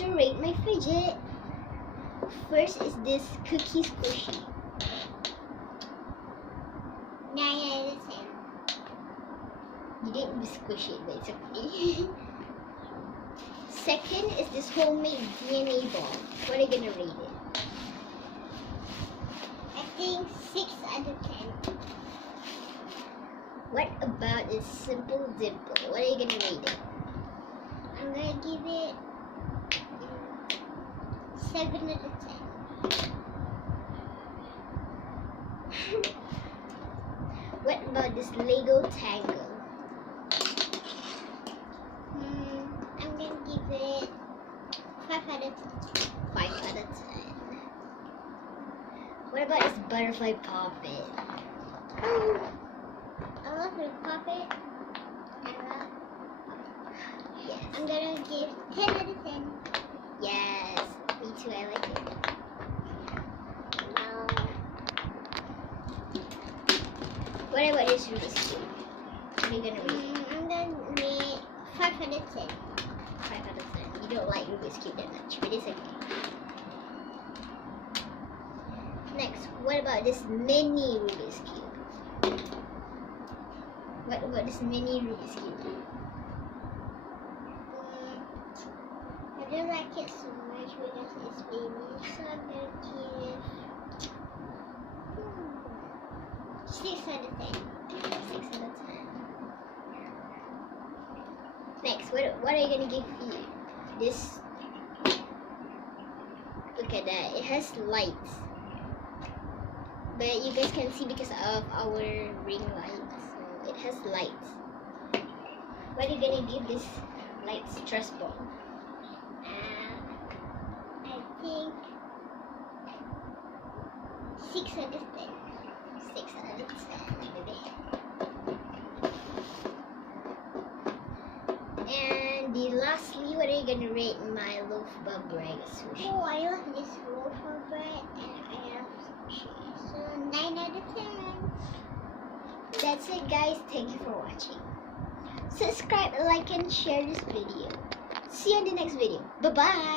to rate my fidget. First is this cookie squishy. 9 out of 10. You didn't squish it, but it's okay. Second is this homemade DNA ball. What are you gonna rate it? I think 6 out of 10. What about this simple dimple? What are you gonna rate it? I'm gonna give it 7 out of 10. What about this Lego Tangle? I'm gonna give it 5 out of 10. 5 out of 10. What about this butterfly poppet? Oh, I love the puppet. Yes. I'm gonna give 10 out of 10. Yes. Me too, I like it. No. What about this Rubik's Cube? What are you gonna rate it? I'm gonna rate 5 out of 10. 5 out of 10. You don't like Rubik's Cube that much, but it's okay. Next, what about this mini Rubik's Cube? What about this mini Rubik's Cube? I don't like it so much because it's baby, so I'm gonna give 6 out of 10. 6 out of 10. Next, what are you gonna give you? This. Look at that. It has lights. But you guys can see because of our ring lights. So it has lights. What are you gonna give this light stress ball? I think 6 out of 10. 6 out of 10, baby. And lastly, what are you gonna rate my loaf of bread sushi? Oh, I love this loaf of bread and I love sushi. So 9 out of 10. That's it, guys. Thank you for watching. Subscribe, like, and share this video. See you on the next video. Bye-bye.